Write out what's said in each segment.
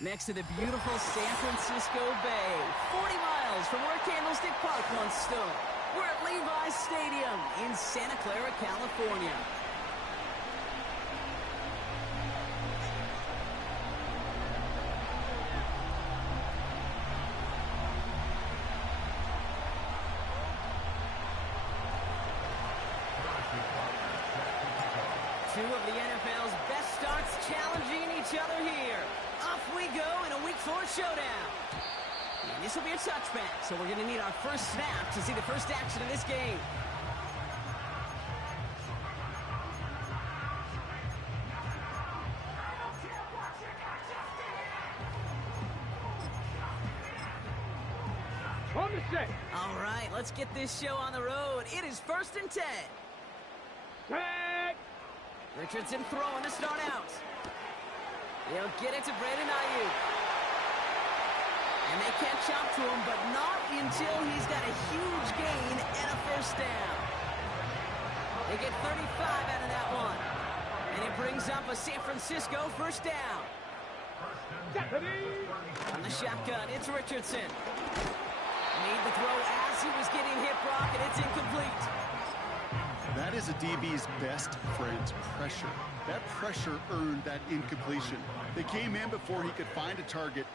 Next to the beautiful San Francisco Bay, 40 miles from where Candlestick Park once stood. We're at Levi's Stadium in Santa Clara, California. Two of the NFL's best starts challenging each other here. Off we go in a Week 4 showdown. And this will be a touchback, so we're going to need our first snap to see the first action of this game. All right, let's get this show on the road. It is 1st and 10. Richardson throwing to start out. They'll get it to Brandon Ayuk. And they catch up to him, but not until he's got a huge gain and a first down. They get 35 out of that one. And it brings up a San Francisco first down. On the shotgun, it's Richardson. Made the throw as he was getting hit, Brock, and it's incomplete. That is a DB's best friend, pressure. That pressure earned that incompletion. They came in before he could find a target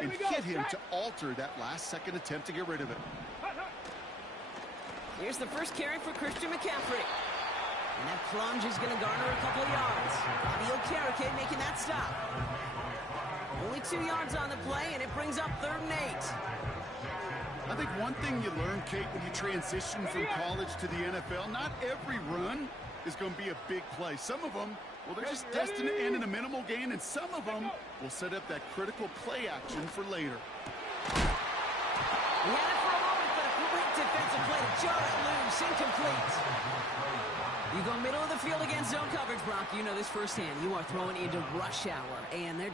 and hit him to alter that last-second attempt to get rid of it. Here's the first carry for Christian McCaffrey. And that plunge is going to garner a couple of yards. Bobby Okereke making that stop. Only 2 yards on the play, and it brings up 3rd and 8. I think one thing you learn, Kate, when you transition from college to the NFL, not every run is going to be a big play. Some of them, well, they're just destined to end in a minimal gain, and some of them will set up that critical play action for later. He had it for a moment, but a great defensive play to jar it loose, incomplete. You go middle of the field against zone coverage, Brock. You know this firsthand. You are throwing into rush hour, and there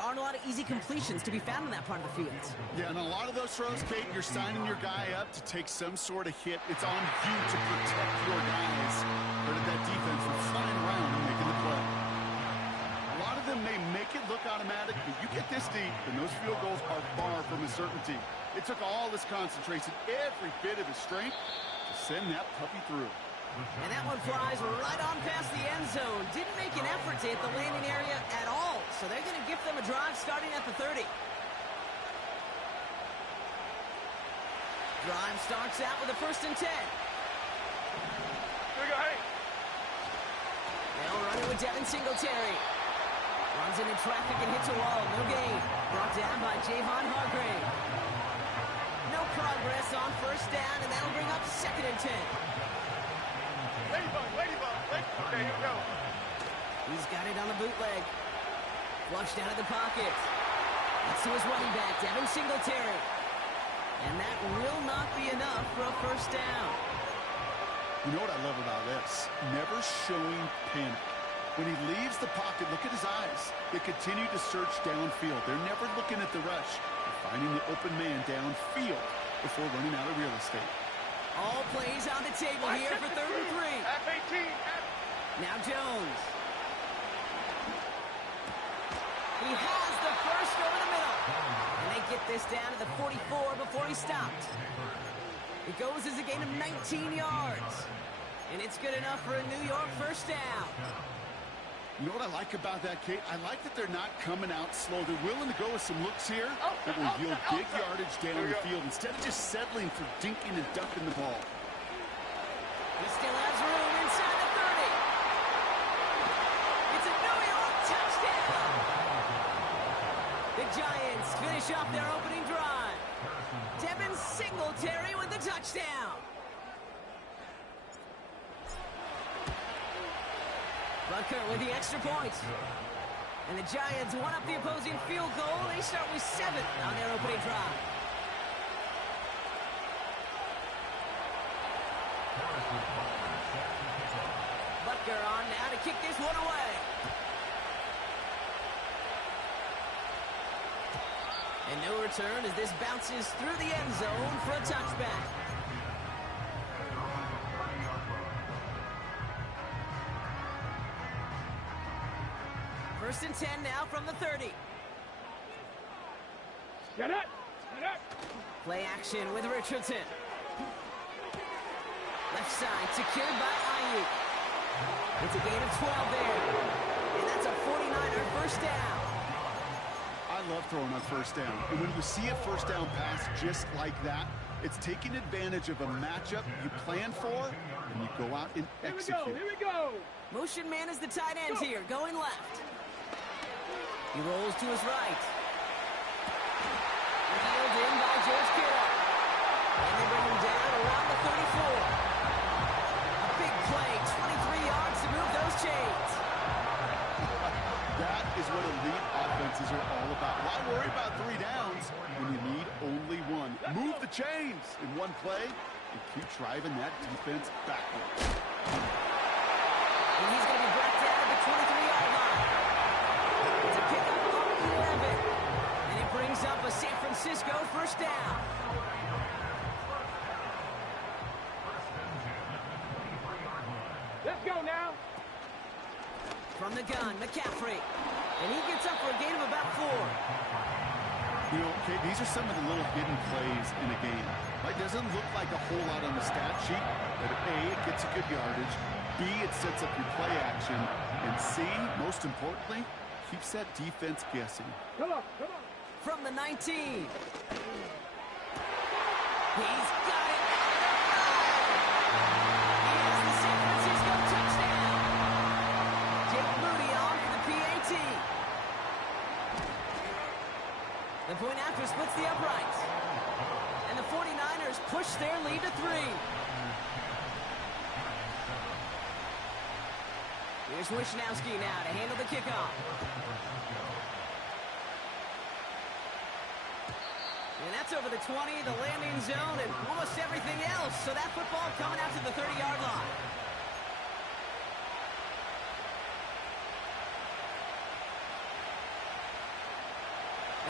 aren't a lot of easy completions to be found in that part of the field. Yeah, and a lot of those throws, Kate, you're signing your guy up to take some sort of hit. It's on you to protect your guys. Or that defense from flying around and making the play. A lot of them may make it look automatic, but you get this deep, and those field goals are far from a certainty. It took all this concentration, every bit of his strength, to send that puppy through. And that one flies right on past the end zone. Didn't make an effort to hit the landing area at all. So they're going to give them a drive starting at the 30. Drive starts out with a 1st and 10. Here we go, hey. They'll run it with Devin Singletary. Runs into traffic and hits a wall. No gain. Brought down by Javon Hargrave. No progress on 1st down, and that'll bring up 2nd and 10. Ladybug. Okay, here we go. He's got it on the bootleg. Flushed out of the pocket. That's to his running back, Devin Singletary. And that will not be enough for a 1st down. You know what I love about this? Never showing panic. When he leaves the pocket, look at his eyes. They continue to search downfield. They're never looking at the rush. They're finding the open man downfield before running out of real estate. All plays on the table here for 3rd and 3. F-18. Now Jones. He has the first over the middle. And they get this down to the 44 before he stopped. It goes as a gain of 19 yards. And it's good enough for a New York 1st down. You know what I like about that, Kate? I like that they're not coming out slow. They're willing to go with some looks here that will yield big yardage down the field instead of just settling for dinking and ducking the ball. He still has room inside the 30. It's a New York touchdown. The Giants finish off their opening drive. Devin Singletary with the touchdown. Butker with the extra point. And the Giants one up the opposing field goal. They start with 7 on their opening drive. Butker on now to kick this one away. And no return as this bounces through the end zone for a touchback. First and 10 now from the 30. Get it! Get it! Play action with Richardson. Left side, secured by Ayuk. It's a gain of 12 there. And that's a 49er first down. I love throwing on first down. And when you see a first down pass just like that, it's taking advantage of a matchup you plan for, and you go out and execute. Here we go! Motion man is the tight end here, going left. He rolls to his right. Reeled in by George Kittle. And they bring him down around the 34. A big play, 23 yards to move those chains. That is what elite offenses are all about. Why worry about 3 downs when you need only one? Move the chains in one play and keep driving that defense backwards. And he's going to be brought down at the 23-yard line. It's a pickup on the 11. And it brings up a San Francisco first down. Let's go now! From the gun, McCaffrey. And he gets up for a gain of about 4. You know, okay, these are some of the little hidden plays in a game. It doesn't look like a whole lot on the stat sheet, but A, it gets a good yardage, B, it sets up your play action, and C, most importantly, keeps that defense guessing. Come on, come on! From the 19. He's got it. Here's the San Francisco touchdown. Jake Moody on for the PAT. The point after splits the uprights. And the 49ers push their lead to 3. Here's Wishnowski now to handle the kickoff. And that's over the 20, the landing zone, and almost everything else. So that football coming out to the 30-yard line.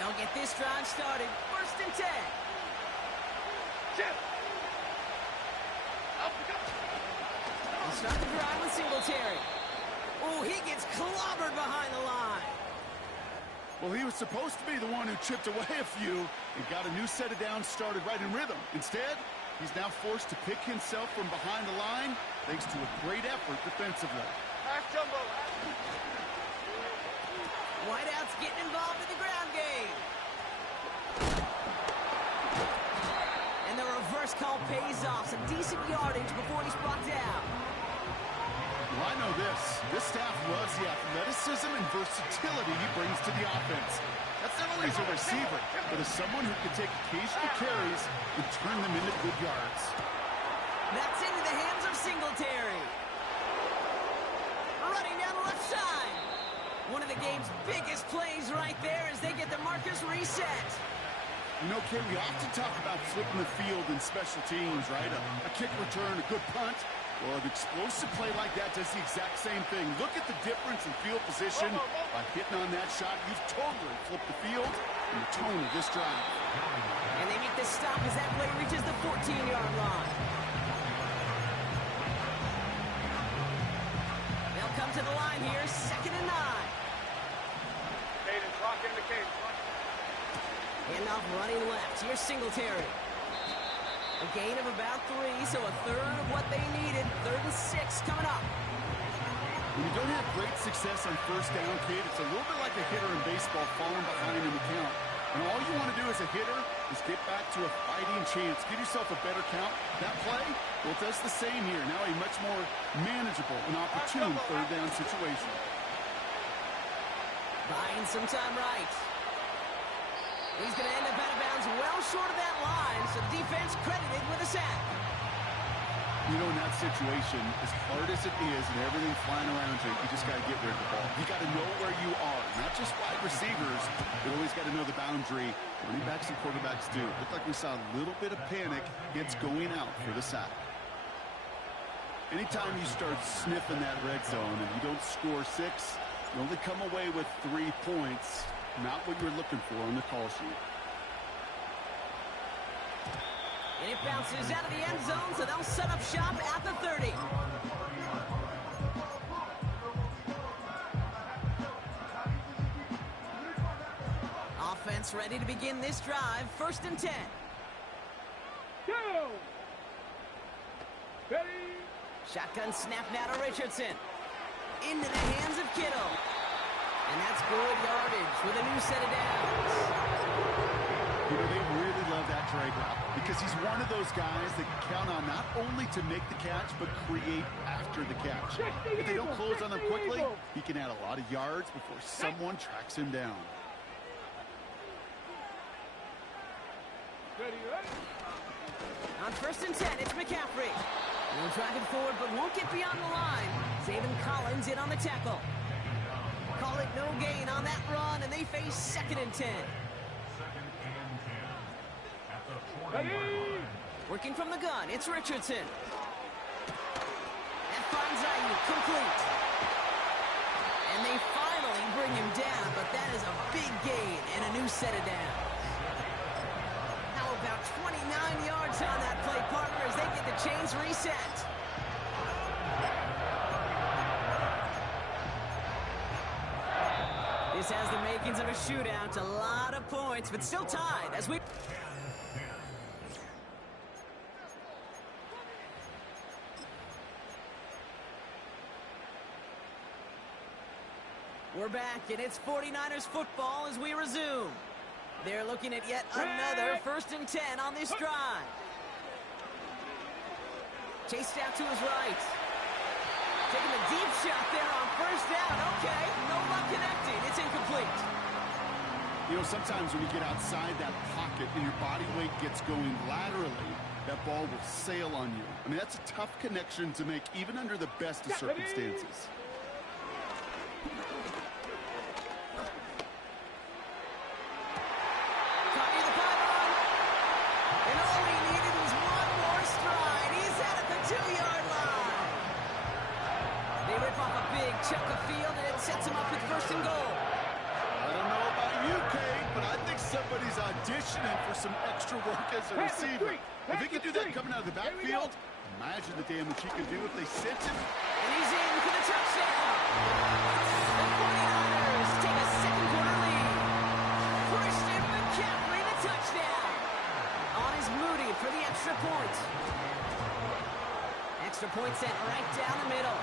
They'll get this drive started. First and 10. Chip! Up we go! They'll start the drive with Singletary. Oh, he gets clobbered behind the line. Well, he was supposed to be the one who chipped away a few and got a new set of downs started right in rhythm. Instead, he's now forced to pick himself from behind the line thanks to a great effort defensively. Pass jumbo! Whiteout's getting involved in the ground game. And the reverse call pays off. Some decent yardage before he's brought down. Well, I know this. This staff loves the athleticism and versatility he brings to the offense. That's not only as a receiver, but as someone who can take occasional carries and turn them into good yards. That's into the hands of Singletary. Running down the left side. One of the game's biggest plays right there as they get the markers reset. You know, Kay, we often talk about flipping the field in special teams, right? A kick return, a good punt. Well, an explosive play like that does the exact same thing. Look at the difference in field position. By hitting on that shot, you've totally flipped the field and the tone of this drive. And they make the stop as that play reaches the 14-yard line. They'll come to the line here, 2nd and 9. Cadence, lock into cadence. Handoff running left. Here's Singletary. A gain of about 3, so a third of what they needed. 3rd and 6 coming up. When you don't have great success on first down, kid, it's a little bit like a hitter in baseball falling behind in the count. And all you want to do as a hitter is get back to a fighting chance. Give yourself a better count. That play, well, it does the same here. Now a much more manageable and opportune 3rd down situation. Buying some time right. He's going to end up out of bounds well short of that line, so the defense credited with a sack. You know, in that situation, as hard as it is and everything flying around you, you just got to get rid of the ball. You got to know where you are. Not just wide receivers, you always got to know the boundary. Running backs and quarterbacks do. Looked like we saw a little bit of panic. It's going out for the sack. Anytime you start sniffing that red zone and you don't score 6, you only come away with 3 points. Not what you're looking for on the call sheet. And it bounces out of the end zone, so they'll set up shop at the 30. Off offense ready to begin this drive. 1st and 10. Go! Ready? Shotgun snap now to Richardson. Into the hands of Kittle. And that's good yardage with a new set of downs. You know, they really love that drag route because he's one of those guys that can count on not only to make the catch, but create after the catch. If they don't close on him quickly, he can add a lot of yards before someone tracks him down. Ready, ready? On 1st and 10, it's McCaffrey. He'll drive it forward, but won't get beyond the line. Zayvon Collins in on the tackle. Call it no gain on that run, and they face 2nd and 10. Ready? Working from the gun, it's Richardson. That finds Ayuk complete. And they finally bring him down, but that is a big gain and a new set of downs. How about 29 yards on that play, partner, as they get the chains reset. This has the makings of a shootout, a lot of points, but still tied as we... We're back, and it's 49ers football as we resume. They're looking at yet another 1st and 10 on this drive. Chased out to his right. Taking a deep shot there on 1st down. Okay, no luck connecting. It's incomplete. You know, sometimes when you get outside that pocket and your body weight gets going laterally, that ball will sail on you. I mean, that's a tough connection to make even under the best of circumstances. Caught near the pylon. And all he needed was one more stride. He's out at the 2-yard line. They rip off a big chunk of field, and it sets him up with 1st and goal. I don't know about you, Kate, but I think somebody's auditioning for some extra work as a receiver. If he can do that coming out of the backfield, imagine the damage he can do if they sit him. And he's in for the touchdown. The 49ers take a 2nd-quarter lead. Christian McCaffrey, the touchdown. On is Moody for the extra point. Extra point sent right down the middle.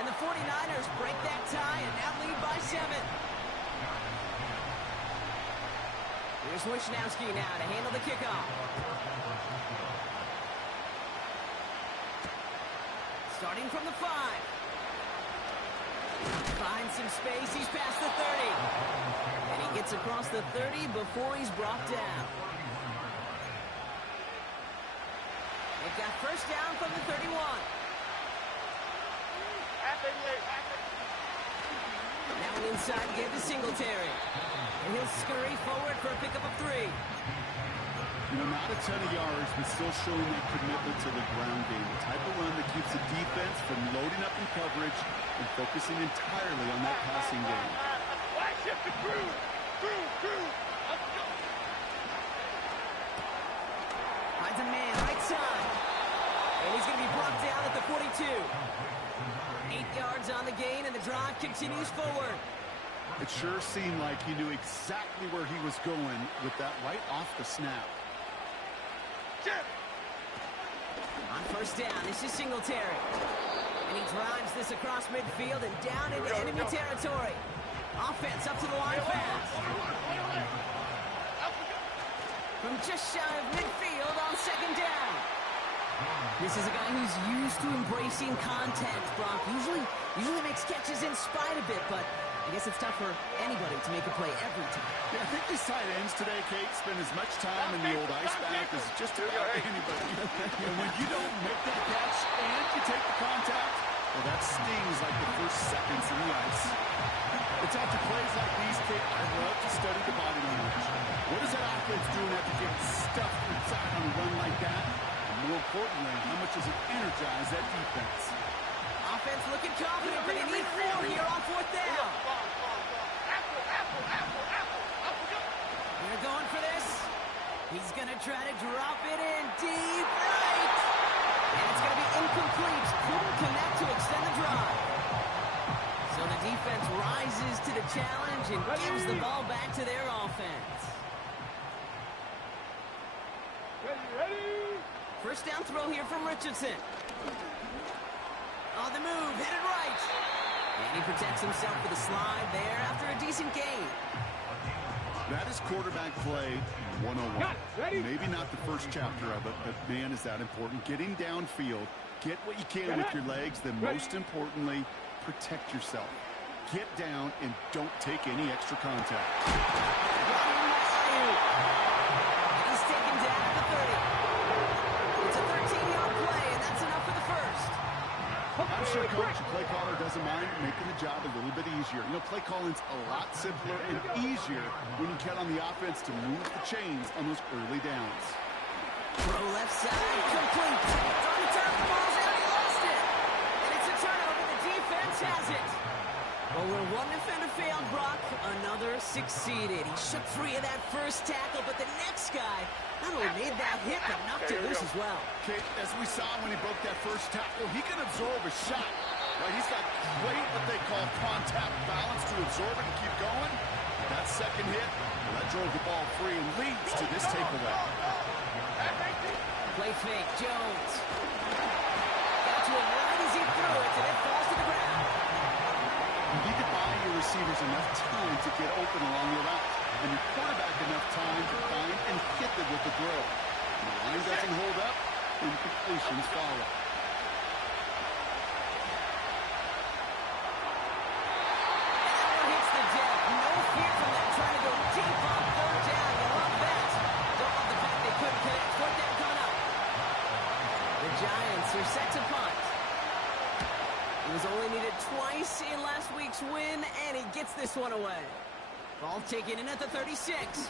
And the 49ers break that tie and now lead by 7. Here's Wishnowski now to handle the kickoff. Starting from the 5. Finds some space. He's past the 30. And he gets across the 30 before he's brought down. They've got 1st down from the 31. Now an inside give to Singletary. And he'll scurry forward for a pickup of 3. You know, not a ton of yards, but still showing that commitment to the ground game. The type of run that keeps the defense from loading up in coverage and focusing entirely on that passing game. Finds a man right side. And he's going to be brought down at the 42. 8 yards on the gain, and the drive continues forward. It sure seemed like he knew exactly where he was going with that right off the snap. On 1st down, this is Singletary. And he drives this across midfield and down into enemy territory. Offense up to the line fast. From just shy of midfield on 2nd down. This is a guy who's used to embracing contact, Brock. Usually makes catches in spite of it, but I guess it's tough for anybody to make a play every time. Yeah, I think these tight ends today, Kate, spend as much time in the old ice bath as just about anybody. And when you don't make the catch and you take the contact, well, that stings like the first seconds in the ice. It's after plays like these, Kate, I love to study the body language. What is that offense doing after getting stuffed inside on a run like that? And more importantly, how much does it energize that defense? Offense looking confident, but they need 4 here on 4th down. They're going for this. He's going to try to drop it in deep right. And it's going to be incomplete. Couldn't connect to extend the drive. So the defense rises to the challenge and gives the ball back to their offense. Ready. First down throw here from Richardson. On the move, headed right. And he protects himself with a slide there after a decent gain. That is quarterback play 101. Maybe not the first chapter of it, but man, is that important. Getting downfield, get what you can with your legs, then most importantly, protect yourself. Get down and don't take any extra contact. And he's taken down at the 30. It's a 13-yard play, and that's enough for the first. I'm sure coach and play caller doesn't mind making the job a little bit easier. You know, play calling's a lot simpler and easier when you count on the offense to move the chains on those early downs. Throw left side, complete. It's on the turf, the ball's out, he lost it. And it's a turnover, the defense has it. Well, where one defender failed, Brock, another succeeded. He shook free of that first tackle, but the next guy not only made that hit, but knocked it loose as well. Okay, as we saw when he broke that first tackle, he can absorb a shot. Right, he's got great what they call contact balance to absorb it and keep going. That second hit, well, that drove the ball free and leads to this takeaway. Play fake, Jones. Got to him right as he threw it, and it falls to the ground. You need to buy your receivers enough time to get open along your route, and your quarterback enough time to find and hit them with the throw. When the line doesn't hold up, incompletions follow. Hits the deck. No fear from them trying to go deep on third down. You love that. Don't love the fact they couldn't connect. Fourth down coming up. The Giants are set to punt. He was only needed twice in last week's win, and he gets this one away. Ball taken in at the 36.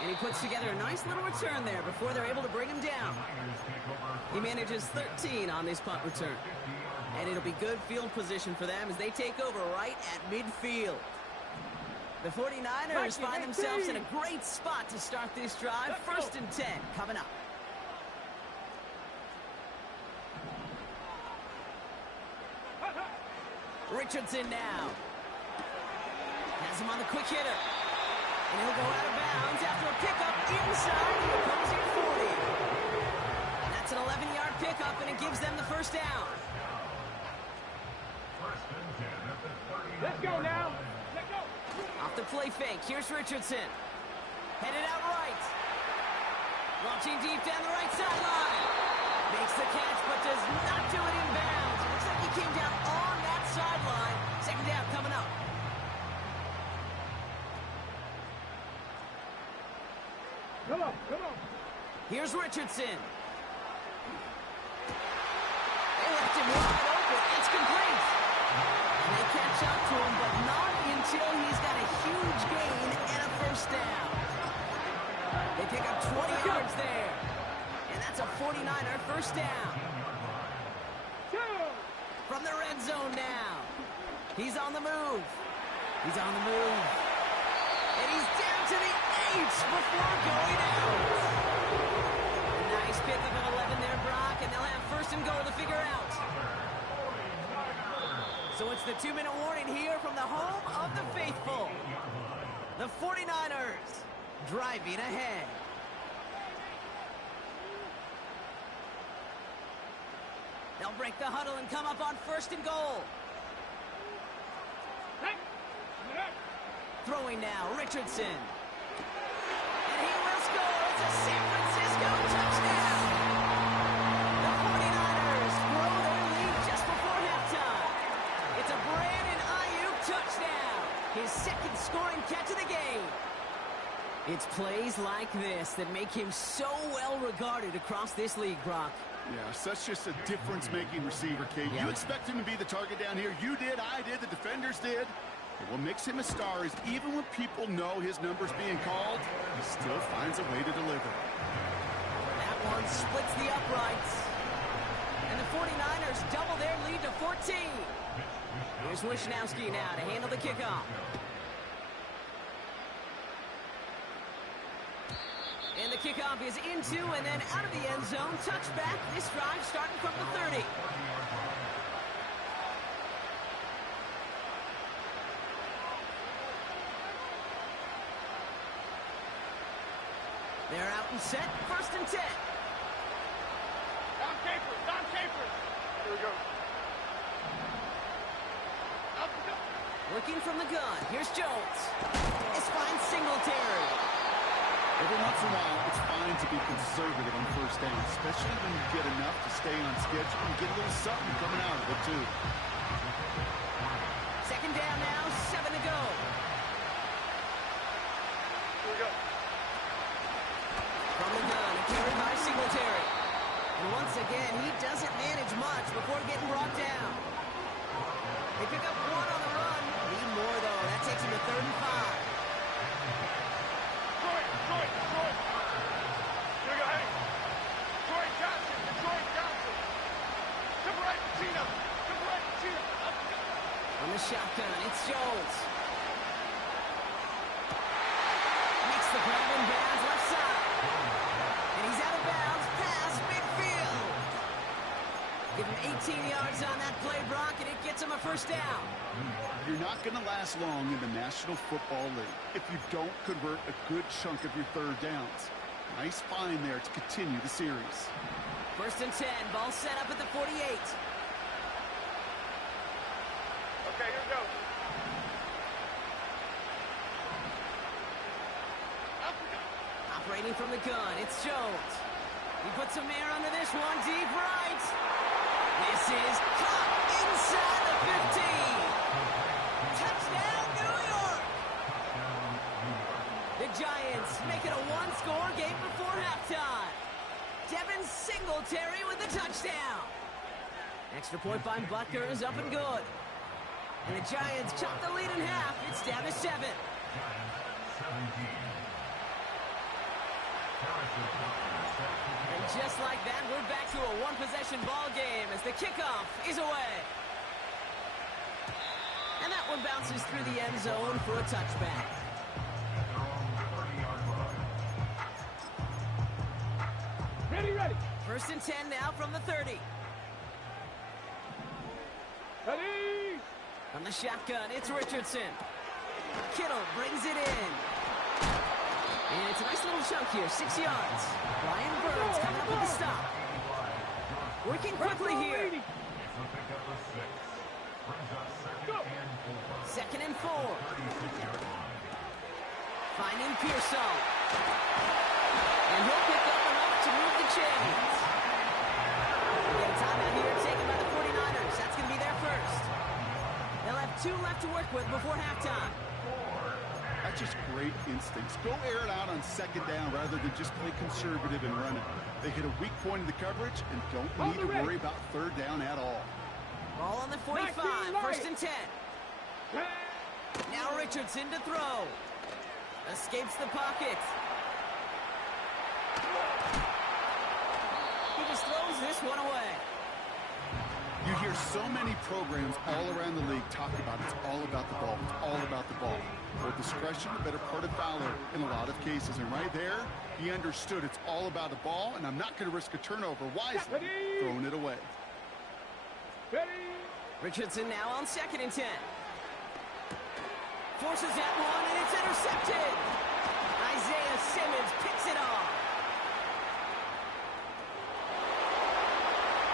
And he puts together a nice little return there before they're able to bring him down. He manages 13 on this punt return. And it'll be good field position for them as they take over right at midfield. The 49ers find themselves in a great spot to start this drive. First and 10 coming up. Richardson now. Has him on the quick hitter. And he'll go out of bounds after a pickup inside the opposing 40. That's an 11-yard pickup, and it gives them the first down. Let's go now. Let's go. Off the play fake, here's Richardson. Headed out right. Launching deep down the right sideline. Makes the catch, but does not do it in bounds. It looks like he came down on that sideline. Second down coming up. Come on, come on. Here's Richardson. They left him wide open. It's complete. And they catch up to him, but not until he's got a huge gain and a first down. They pick up 20 yards there. And that's a 49er first down. From the red zone now. He's on the move. He's on the move. And he's down to the 8 before going out. A nice pickup of 11 there, Brock, and they'll have first and goal to figure out. So it's the 2-minute warning here from the home of the faithful. The 49ers driving ahead. They'll break the huddle and come up on first and goal. Throwing now, Richardson. And he will score. It's a San Francisco touchdown. The 49ers grow their lead just before halftime. It's a Brandon Ayuk touchdown. His second scoring catch of the game. It's plays like this that make him so well regarded across this league, Brock. Yeah, such just a difference-making receiver, Kate. Yeah. You expect him to be the target down here. You did, I did, the defenders did. But what makes him a star is even when people know his number's being called, he still finds a way to deliver. That one splits the uprights. And the 49ers double their lead to 14. Here's Wishnowski now to handle the kickoff. And the kickoff is into and then out of the end zone. Touchback this drive starting from the 30. They're out and set. 1st and 10. Don Capers. Don Capers. Here we go. Up we go. Working from the gun. Here's Jones. This finds Singletary. Every once in a while, it's fine to be conservative on 1st down, especially when you get enough to stay on schedule and get a little something coming out of it, too. 2nd down now, 7 to go. Here we go. From the gun, a carry by Singletary. And once again, he doesn't manage much before getting brought down. They pick up 1 on the run. Need more, though. That takes him to 3rd and 5. Detroit. Here we go, hey. Detroit Johnson. Triple right, Pacino. Up we go. On the shotgun, it's Jones. Makes the grab in bounds left side. And he's out of bounds past midfield. Give him 18 yards on that play, Brock, and it gets him a 1st down. You're not going to last long in the National Football League if you don't convert a good chunk of your 3rd downs. Nice find there to continue the series. 1st and 10, ball set up at the 48. Okay, here we go. Up we go. Operating from the gun, it's Jones. He puts some air under this one, deep right. This is caught inside the 15. Touchdown, New York! The Giants make it a 1-score game before halftime. Devin Singletary with the touchdown. Extra point by Butker is up and good. And the Giants chop the lead in half. It's down to 7. And just like that, we're back to a 1-possession ball game as the kickoff is away. And that one bounces through the end zone for a touchback. Ready. 1st and 10 now from the 30. Ready. From the shotgun, it's Richardson. Kittle brings it in. And it's a nice little chunk here, 6 yards. Brian Burns coming up with the stop. Working quickly here. Go. 2nd and 4. Finding Pearsall. And he'll pick up enough to move the chains. We get a timeout here taken by the 49ers. That's going to be their 1st. They'll have 2 left to work with before halftime. That's just great instincts. Go air it out on 2nd down rather than just play conservative and run it. They hit a weak point in the coverage and don't need to worry about 3rd down at all. Ball on the 45, 1st and 10. Now Richardson to throw. Escapes the pocket. He just throws this one away. You hear so many programs all around the league talk about it's all about the ball. It's all about the ball. Or discretion, the better part of Fowler in a lot of cases. And right there, he understood it's all about the ball, and I'm not going to risk a turnover wisely, throwing it away. Richardson now on 2nd and 10. Forces that one, and it's intercepted. Isaiah Simmons picks it off.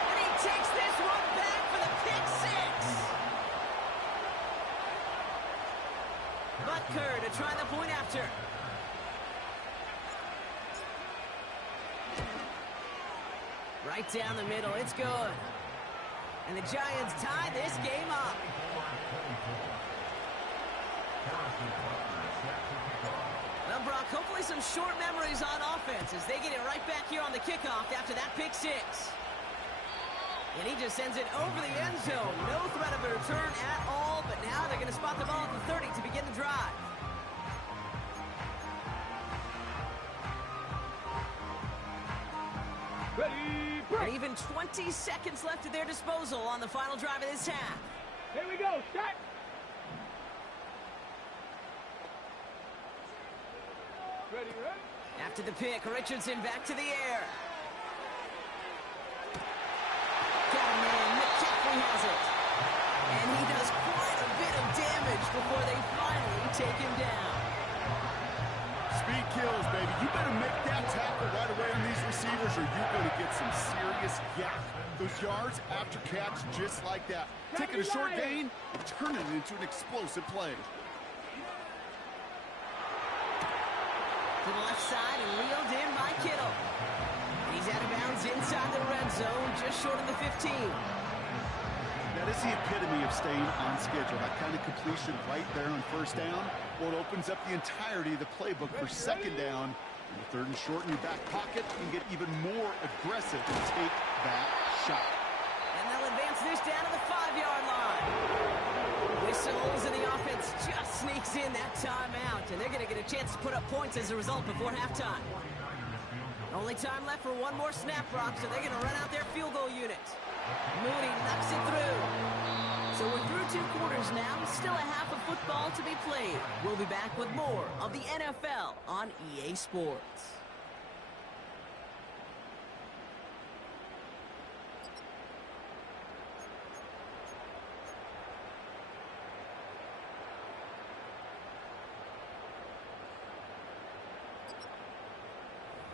And he takes this one back for the pick 6. Butker to try the point after. Right down the middle, it's good. And the Giants tie this game up. Well, Brock, hopefully some short memories on offense as they get it right back here on the kickoff after that pick 6. And he just sends it over the end zone. No threat of a return at all, but now they're going to spot the ball at the 30 to begin the drive. And even 20 seconds left at their disposal on the final drive of this half. Here we go, shot. Ready. After the pick, Richardson back to the air. Got a man, McCaffrey has it. And he does quite a bit of damage before they finally take him down. Speed kills, baby. You better make that tackle right away on these receivers or you're going to get some serious yak. Those yards after catch just like that. Taking a short gain and turning it into an explosive play. To the left side and reeled in by Kittle. He's out of bounds inside the red zone, just short of the 15. That is the epitome of staying on schedule. That kind of completion right there on first down. Well, it opens up the entirety of the playbook for second down. And the third and short in your back pocket, you can get even more aggressive and take that shot. And they'll advance this down to the 5-yard line. Whistles and the offense just sneaks in that timeout. And they're going to get a chance to put up points as a result before halftime. Only time left for one more snap, Brock, so they're going to run out their field goal unit. Mooney knocks it through. So we're through 2 quarters now. Still a half of football to be played. We'll be back with more of the NFL on EA Sports.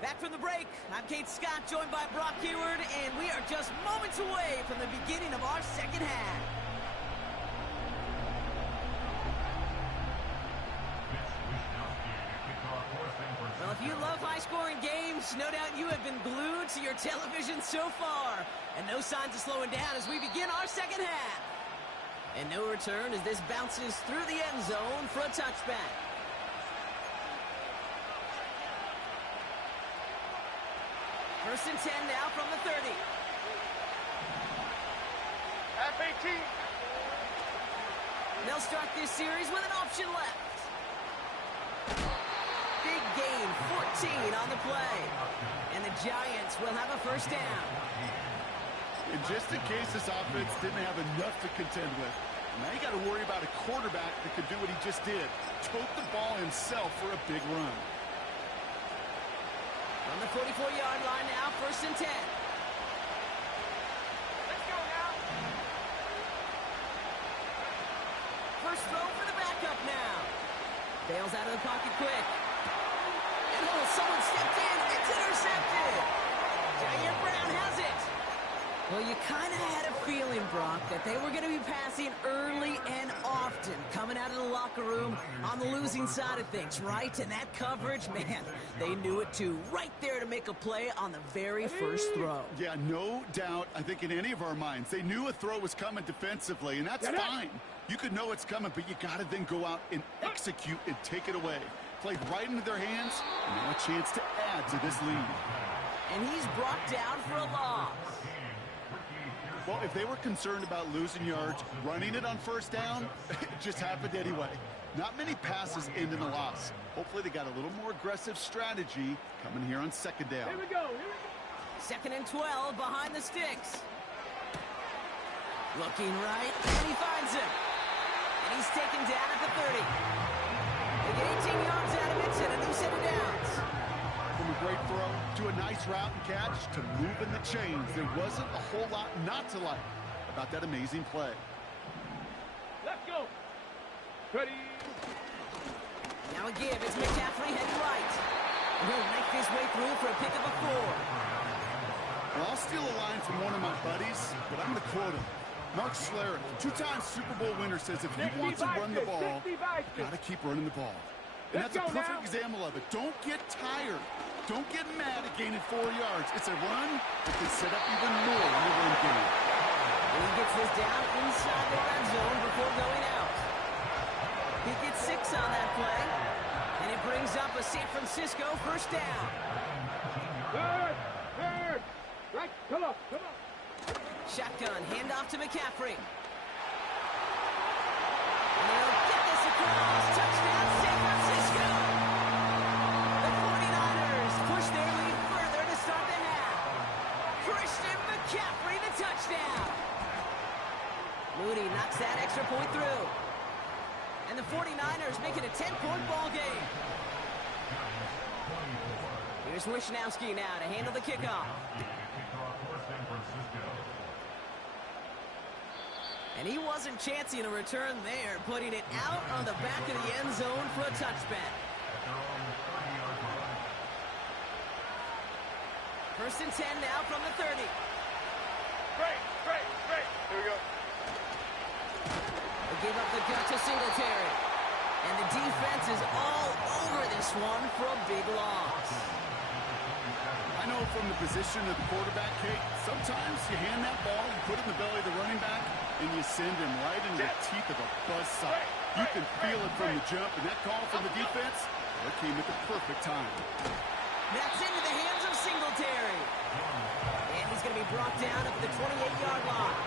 Back from the break, I'm Kate Scott, joined by Brock Huard, and we are just moments away from the beginning of our second half. Well, if you love high-scoring games, no doubt you have been glued to your television so far. And no signs of slowing down as we begin our second half. And no return as this bounces through the end zone for a touchback. First and 10 now from the 30. Half 18. They'll start this series with an option left. Big gain, 14 on the play. And the Giants will have a first down. And just in case this offense didn't have enough to contend with, now you got to worry about a quarterback that could do what he just did. Tote the ball himself for a big run. On the 44-yard line now, first and 10. Let's go now. First throw for the backup now. Bails out of the pocket quick. And someone stepped in. It's intercepted. Jair Brown has it. Well, you kind of had a feeling, Brock, that they were going to be passing early and often, coming out of the locker room on the losing side of things, right? And that coverage, man, they knew it too. Right there to make a play on the very first throw. Yeah, no doubt. I think in any of our minds, they knew a throw was coming defensively, and that's fine. You could know it's coming, but you got to then go out and execute and take it away. Played right into their hands, and now a chance to add to this lead. And he's brought down for a loss. Well, if they were concerned about losing yards, running it on first down, it just happened anyway. Not many passes end in a loss. Hopefully they got a little more aggressive strategy coming here on second down. Here we go. Second and 12 behind the sticks. Looking right, and he finds him. And he's taken down at the 30. They get 18 yards out of it and a new set of downs. From a great throw to a nice route and catch to moving the chains, there wasn't a whole lot not to like about that amazing play. Let's go. Ready. Now a give. It's McCaffrey heading right. And he'll make his way through for a pickup of 4. Well, I'll steal a line from one of my buddies, but I'm going to quote him. Mark Schlereth, 2-time Super Bowl winner, says if you want to run the ball, you got to keep running the ball. And that's a perfect example of it. Don't get tired. Don't get mad at gaining 4 yards. It's a run that can set up even more in the run game. And he gets this down inside the red zone before going out. He gets 6 on that play. And it brings up a San Francisco first down. Third. Right, come on. Shotgun, handoff to McCaffrey. And they'll get this across. Touchdown, San Francisco. The 49ers push their lead further to start the half. Christian McCaffrey, the touchdown. Mooney knocks that extra point through. And the 49ers make it a 10-point ball game. Here's Wishnowski now to handle the kickoff. And he wasn't chancing a return there, putting it out on the back of the end zone for a touchback. First and 10 now from the 30. Great. Here we go. They give up the gut to Singletary. And the defense is all over this one for a big loss. I know from the position of the quarterback, Kate, sometimes you hand that ball, you put it in the belly of the running back, and you send him right into the teeth of a buzzsaw. You can feel it from the jump, and that call from the defense, that came at the perfect time. That's into the hands of Singletary. And he's going to be brought down at the 28-yard line.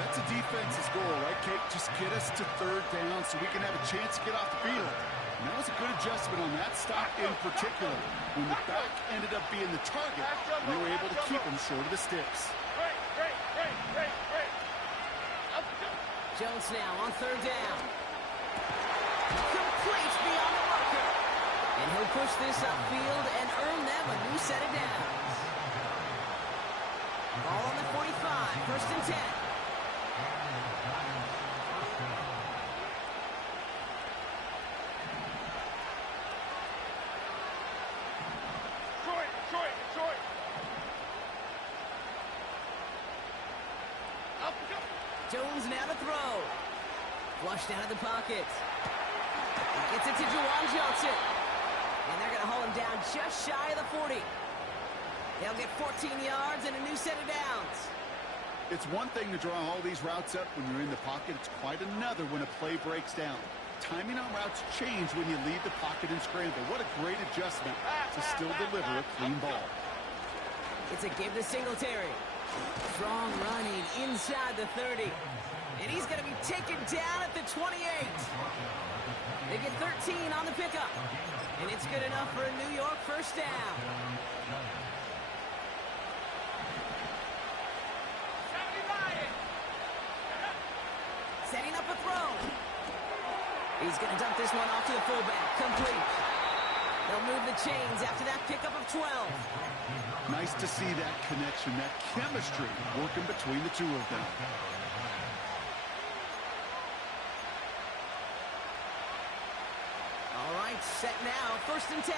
That's a defense's goal, right, Kate? Just get us to third down so we can have a chance to get off the field. And that was a good adjustment on that stop in particular, when the back ended up being the target, and they were able to keep him short of the sticks. Great. Jones now on third down. Complete beyond the marker. And he'll push this upfield and earn them a new set of downs. Ball on the 45, first and 10. Detroit. Up. Jones now to throw. Flushed out of the pocket. Gets it to Juwan Johnson. And they're going to haul him down just shy of the 40. They'll get 14 yards and a new set of downs. It's one thing to draw all these routes up when you're in the pocket. It's quite another when a play breaks down. Timing on routes change when you leave the pocket and scramble. What a great adjustment to still deliver a clean ball. It's a give to Singletary. Strong running inside the 30. And he's going to be taken down at the 28. They get 13 on the pickup. And it's good enough for a New York first down. Setting up a throw. He's going to dump this one off to the fullback. Complete. They'll move the chains after that pickup of 12. Nice to see that connection, that chemistry working between the two of them. All right, set now. First and 10.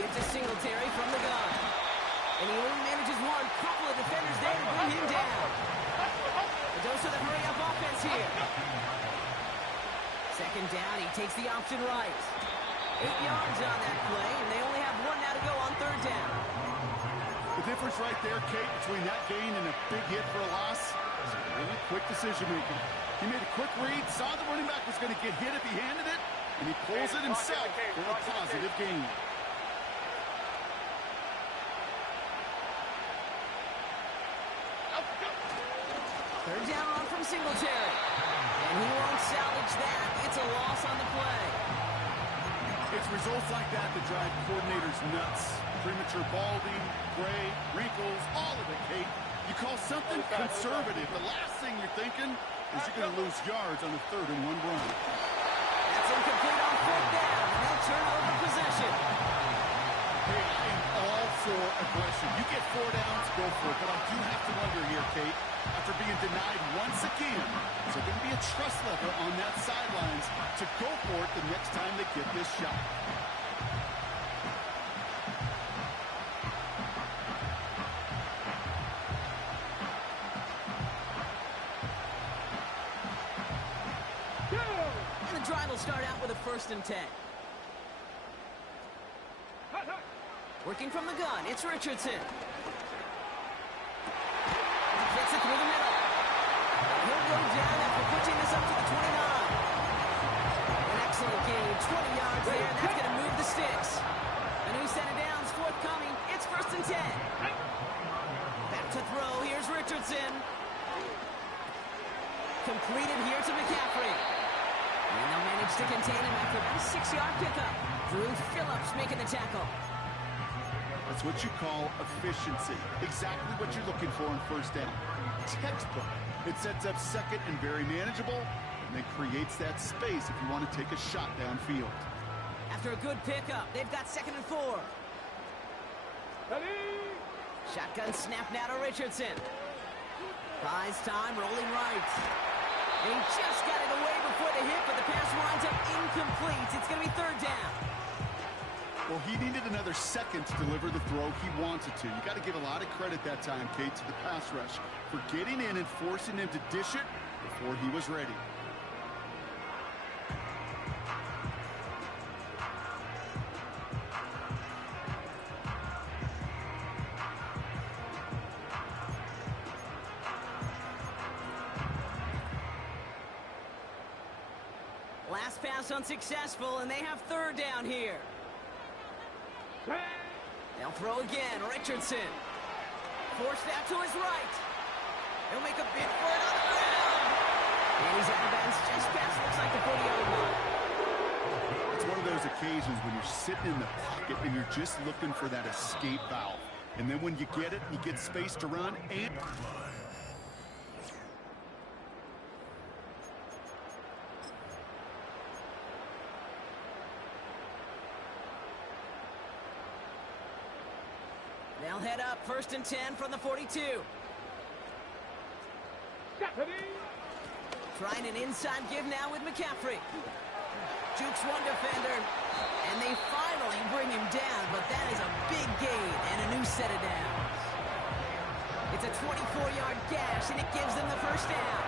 Get to Singletary from the gun. And he only manages one. Couple of defenders there to bring him down. A dose of the hurry-up offense here. Second down, he takes the option right. 8 yards on that play, and they only have one now to go on third down. The difference right there, Kate, between that gain and a big hit for a loss is really quick decision-making. He made a quick read, saw the running back was going to get hit if he handed it, and he pulls it himself for a positive gain. Third down run from Singletary. And he won't salvage that. It's a loss on the play. It's results like that that drive coordinators nuts. Premature balding, gray, wrinkles, all of it, Kate. You call something conservative. The last thing you're thinking is you're going to lose yards on a 3rd-and-1 run. That's incomplete on fourth down. And they'll turn over possession. Hey, I am all for aggression. You get 4 downs, go for it. But I do have to wonder here, Kate, after being denied once again, is there going to be a trust level on that sidelines to go for it the next time they get this shot? And the drive will start out with a 1st and 10. Working from the gun, it's Richardson. Gets it through the middle. He'll go down after pushing this up to the 29. An excellent gain, 20 yards there. That's going to move the sticks. A new set of downs forthcoming. It's 1st and 10. Back to throw. Here's Richardson. Completed here to McCaffrey. And they'll manage to contain him after about a 6-yard pickup. Drew Phillips making the tackle. That's what you call efficiency. Exactly what you're looking for on first down. Textbook. It sets up second and very manageable, and it creates that space if you want to take a shot downfield. After a good pickup, they've got 2nd and 4. Shotgun snap now to Richardson. Buys time, rolling right. And he just got it away before the hit, but the pass winds up incomplete. It's going to be third down. Well, he needed another second to deliver the throw he wanted to. You got to give a lot of credit that time, Kate, to the pass rush for getting in and forcing him to dish it before he was ready. Last pass unsuccessful, and they have third down here. They'll throw again. Richardson. Forced out to his right. He'll make a bid for it on the ground. And he's out of bounds just past, looks like the 40-yard line. It's one of those occasions when you're sitting in the pocket and you're just looking for that escape valve. And then when you get it, you get space to run and... They'll head up 1st and 10 from the 42. Trying an inside give now with McCaffrey. Jukes one defender, and they finally bring him down, but that is a big gain and a new set of downs. It's a 24-yard gash, and it gives them the first down.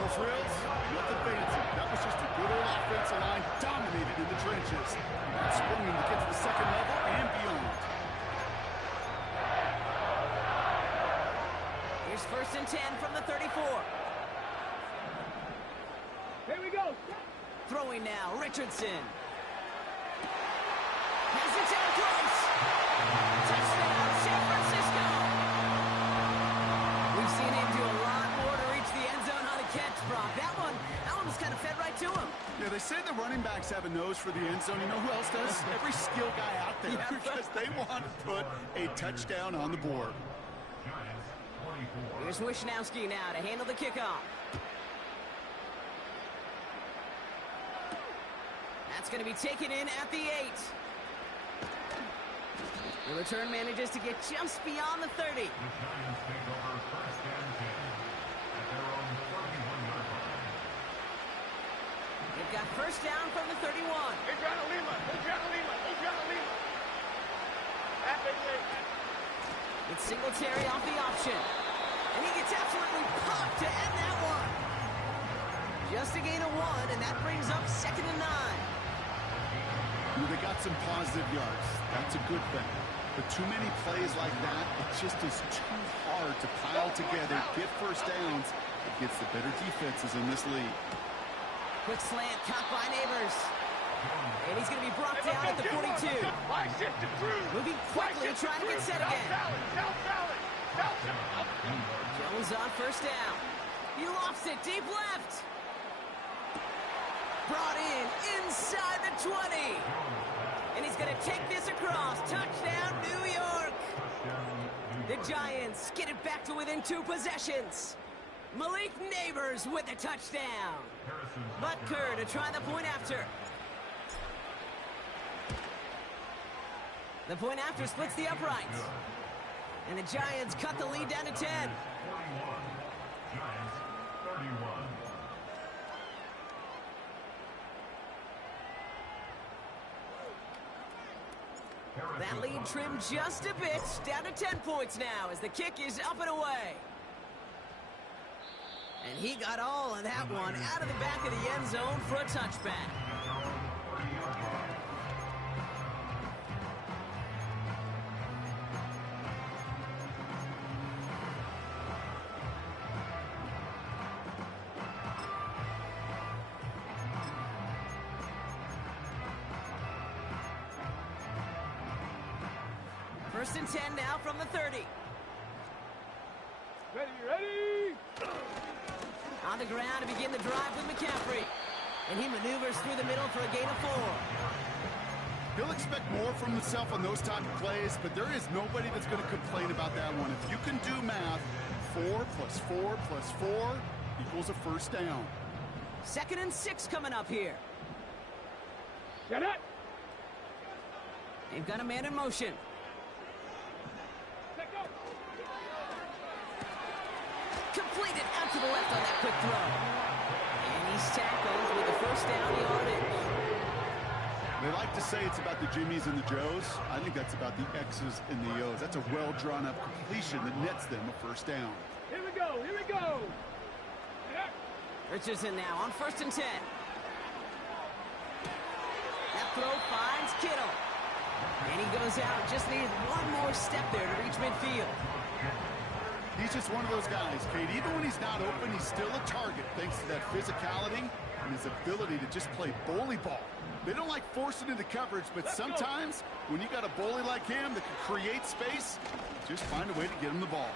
No frills, nothing fancy. That was just a good old offensive line dominated in the trenches. That's springing to get to the second level and beyond. Here's 1st and 10 from the 34. Here we go. Throwing now, Richardson. Has it down close. Touchdown, San Francisco. We've seen him do a lot more to reach the end zone on a catch, Brock. That one was kind of fed right to him. Yeah, they say the running backs have a nose for the end zone. You know who else does? Every skill guy out there, because they want to put a touchdown on the board. Here's Wishnowski now to handle the kickoff. That's going to be taken in at the 8. The return manages to get just beyond the 30. They've got first down from the 31. Adriana Lima. It's Singletary off the option. And he gets absolutely popped to end that one. Just a gain of 1, and that brings up 2nd and 9. They got some positive yards. That's a good thing. But too many plays like that, it just is too hard to pile together, get first downs against the better defenses in this league. Quick slant caught by Neighbors. And he's going to be brought down at the 42. Moving quickly, trying to get set again. Jones on first down. He lofts it deep left. Brought in inside the 20. And he's going to take this across. Touchdown, New York. The Giants get it back to within 2 possessions. Malik Neighbors with a touchdown. Butker to try the point after. The point after splits the uprights. And the Giants cut the lead down to 10. That lead trimmed just a bit, down to 10 points now as the kick is up and away. And he got all of that one out of the back of the end zone for a touchback. First and 10 now from the 30. Ready? On the ground to begin the drive with McCaffrey. And he maneuvers through the middle for a gain of 4. He'll expect more from himself on those type of plays, but there is nobody that's going to complain about that one. If you can do math, 4 plus 4 plus 4 equals a first down. 2nd and 6 coming up here. Get it. They've got a man in motion. Completed out to the left on that quick throw. He's tackled with the first down yardage. They like to say it's about the Jimmies and the Joes. I think that's about the X's and the O's. That's a well-drawn-up completion that nets them a first down. Here we go, here we go. Richardson now on 1st and 10. That throw finds Kittle. And he goes out. Just needed one more step there to reach midfield. He's just one of those guys, Kate. Even when he's not open, he's still a target thanks to that physicality and his ability to just play bully ball. They don't like forcing into coverage, but sometimes when you got a bully like him that can create space, just find a way to get him the ball.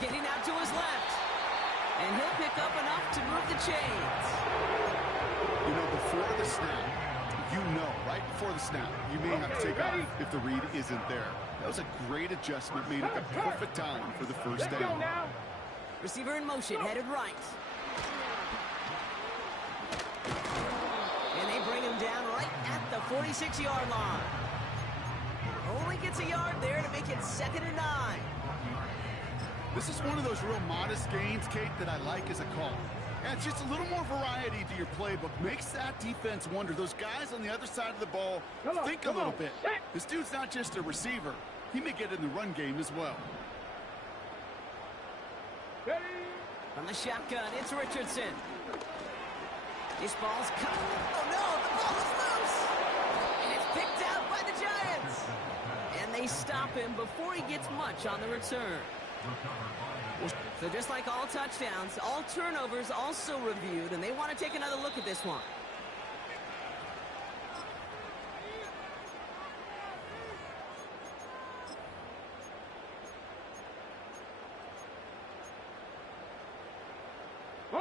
Getting out to his left. And he'll pick up enough to move the chains. You know, before the snap, right before the snap, you may have to take off if the read isn't there. That was a great adjustment, made it the perfect time for the first down. Receiver in motion, headed right. And they bring him down right at the 46-yard line. Only gets a yard there to make it 2nd and 9. This is one of those real modest gains, Kate, that I like as a call. And it's just a little more variety to your playbook. Makes that defense wonder. Those guys on the other side of the ball think a little bit. This dude's not just a receiver. He may get in the run game as well. From the shotgun, it's Richardson. This ball's cut. Oh, no, the ball is loose. And it's picked out by the Giants. And they stop him before he gets much on the return. So just like all touchdowns, all turnovers also reviewed, and they want to take another look at this one.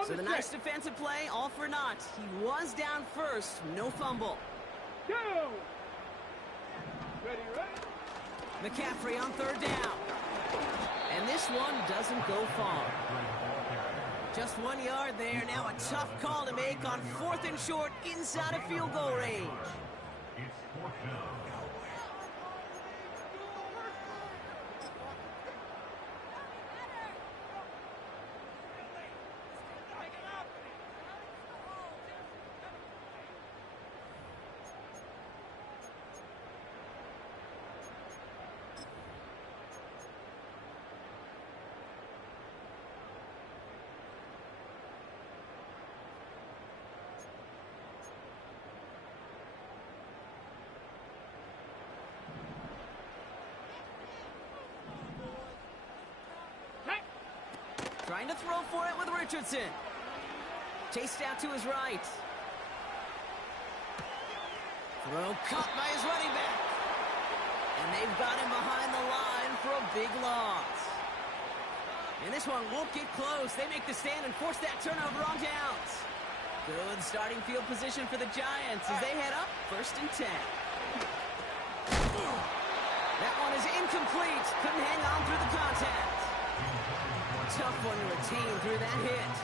So the nice defensive play, all for naught. He was down first, no fumble. Go! Ready, ready? McCaffrey on 3rd down. And this one doesn't go far. Just 1 yard there. Now a tough call to make on 4th and short inside of field goal range. Trying to throw for it with Richardson. Chased out to his right. Throw caught by his running back. And they've got him behind the line for a big loss. And this one won't get close. They make the stand and force that turnover on downs. Good starting field position for the Giants as they head up 1st and 10. That one is incomplete. Couldn't hang on through the contact. Tough one to retain through that hit.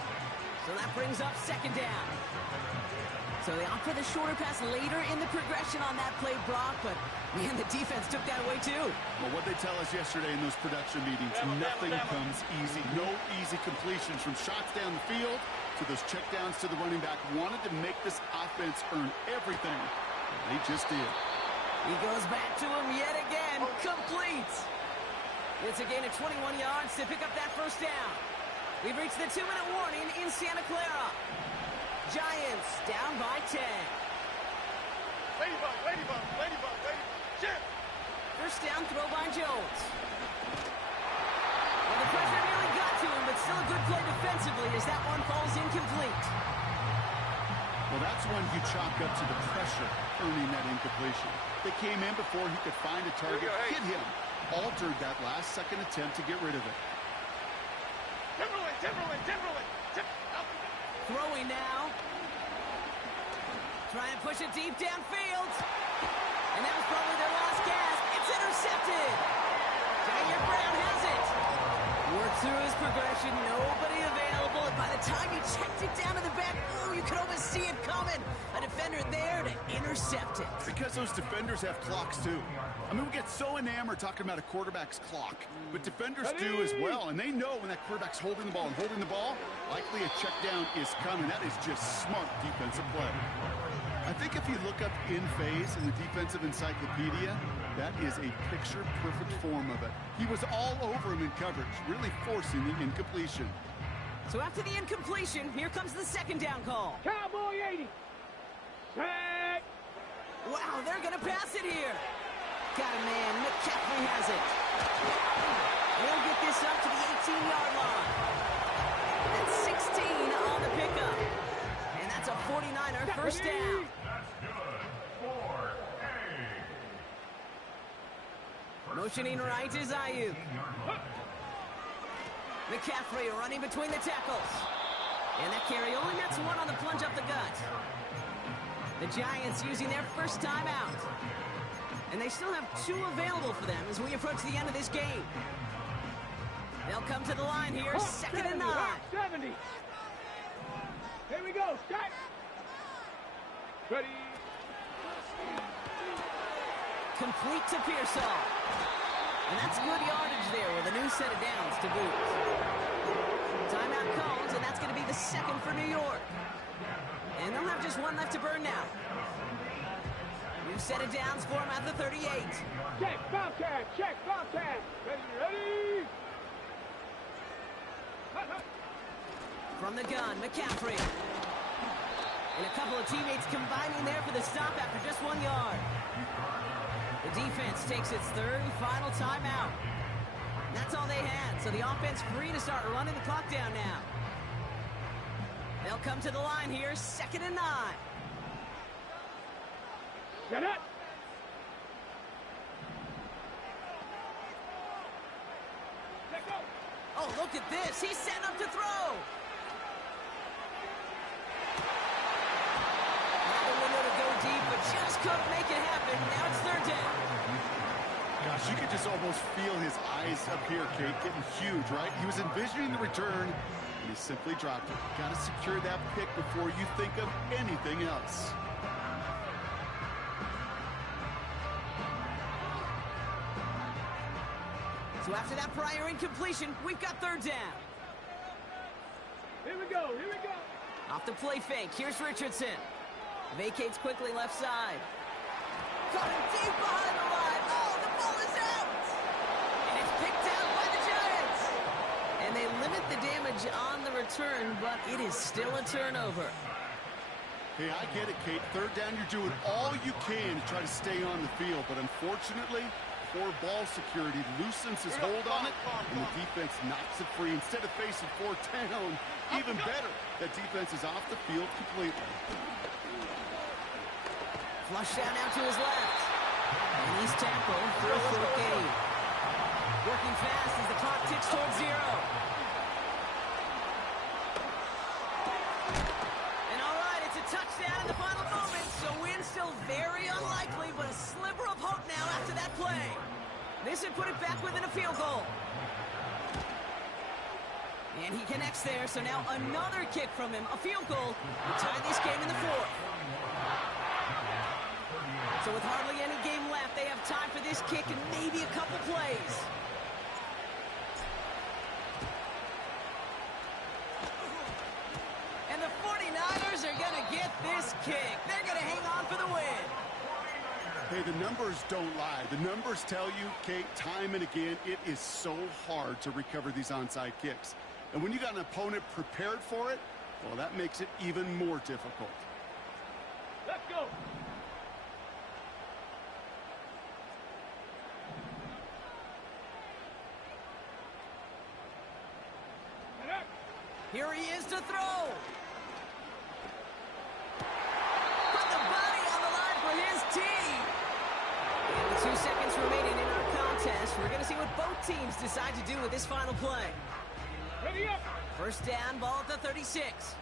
So that brings up 2nd down. So they opt for the shorter pass later in the progression on that play, Brock, but man, the defense took that away too. Well, what they tell us yesterday in those production meetings, nothing comes easy. No easy completions from shots down the field to those checkdowns to the running back. Wanted to make this offense earn everything. They just did. He goes back to him yet again. Complete. It's a gain of 21 yards to pick up that first down. We've reached the 2-minute warning in Santa Clara. Giants down by 10. Ladybug, ladybug, ladybug, ladybug. Shit! First down throw by Jones. Well, the pressure nearly got to him, but still a good play defensively as that one falls incomplete. Well, that's when you chalk up to the pressure earning that incompletion. They came in before he could find a target, hit him, altered that last-second attempt to get rid of it. Timberland. Throwing now. Trying to push it deep downfield. And that was probably their last gasp. It's intercepted. Jair Brown has it. Works through his progression, nobody available, and by the time he checked it down to the back, ooh, you could almost see it coming. A defender there to intercept it. Because those defenders have clocks too. I mean, we get so enamored talking about a quarterback's clock, but defenders do as well, and they know when that quarterback's holding the ball and holding the ball, likely a check down is coming. That is just smart defensive play. I think if you look up in phase in the defensive encyclopedia, that is a picture-perfect form of it. He was all over him in coverage, really forcing the incompletion. So after the incompletion, here comes the second down call. Cowboy 80. Sack. Wow, they're going to pass it here. Got a man. McCaffrey has it. They'll get this up to the 18-yard line. That's 16 on the pickup. And that's a 49er first down. Motioning right is Ayuk. McCaffrey running between the tackles. And that carry only nets one on the plunge up the gut. The Giants using their first timeout. And they still have 2 available for them as we approach the end of this game. They'll come to the line here, second and 9. 70. Here we go. Start. Ready. Complete to Pearsall. And that's good yardage there with a new set of downs to boot. Timeout called, and that's going to be the second for New York. And they'll have just 1 left to burn now. New set of downs for him at the 38. Check, Bobcat. Check, Bobcat. Ready. From the gun, McCaffrey. And a couple of teammates combining there for the stop after just 1 yard. The defense takes its third and final timeout. That's all they had, so the offense free to start running the clock down now. They'll come to the line here, second and 9. Get it. Let go. Oh, look at this. He's setting up to throw. Had the window to go deep, but just couldn't make it happen. Now it's third down. Gosh, you could just almost feel his eyes up here, Kate, getting huge, right? He was envisioning the return, and he simply dropped it. Got to secure that pick before you think of anything else. So after that prior incompletion, we've got third down. Here we go. Here we go. Off the play fake, here's Richardson. Vacates quickly left side. Caught him deep behind the line. Oh, the ball is out! And it's picked out by the Giants. And they limit the damage on the return, but it is still a turnover. Hey, I get it, Kate. Third down, you're doing all you can to try to stay on the field, but unfortunately, poor ball security loosens his hold on it, and the defense knocks it free. Instead of facing 4th down, even better, that defense is off the field completely. Flush down now to his left. And he's tackled for a short gain. Working fast as the clock ticks towards 0. And all right, it's a touchdown in the final moments, so win still very unlikely, but a sliver of hope now after that play. This would put it back within a field goal. And he connects there, so now another kick from him, a field goal, to tie this game in the 4th. So with hardly any game left, they have time for this kick and maybe a couple plays. And the 49ers are going to get this kick. They're going to hang on for the win. Hey, the numbers don't lie. The numbers tell you, Kate, time and again, it is so hard to recover these onside kicks. And when you got an opponent prepared for it, well, that makes it even more difficult. Let's go. Here he is to throw. Put the body on the line for his team. And with 2 seconds remaining in our contest, we're going to see what both teams decide to do with this final play. Ready up. First down, ball at the 36.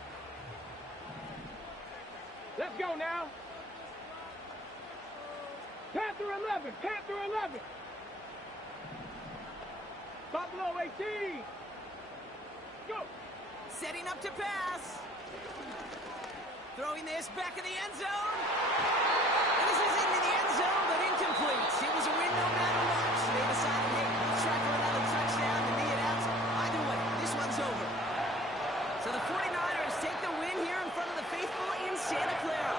Let's go now. Panther 11. Panther 11. Buffalo 18. Setting up to pass. Throwing this back in the end zone. And this is into the end zone, but incomplete. It was a win no matter what. So they decided, hey, let's try for another touchdown to knee it out. Either way, this one's over. So the 49ers take the win here in front of the faithful in Santa Clara.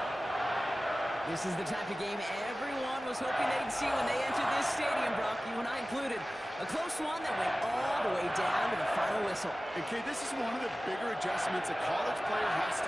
This is the type of game everyone was hoping they'd see when they entered this stadium, Brock, you and I included. A close one that went all the way down to the final whistle. And, Kate, this is one of the bigger adjustments a college player has to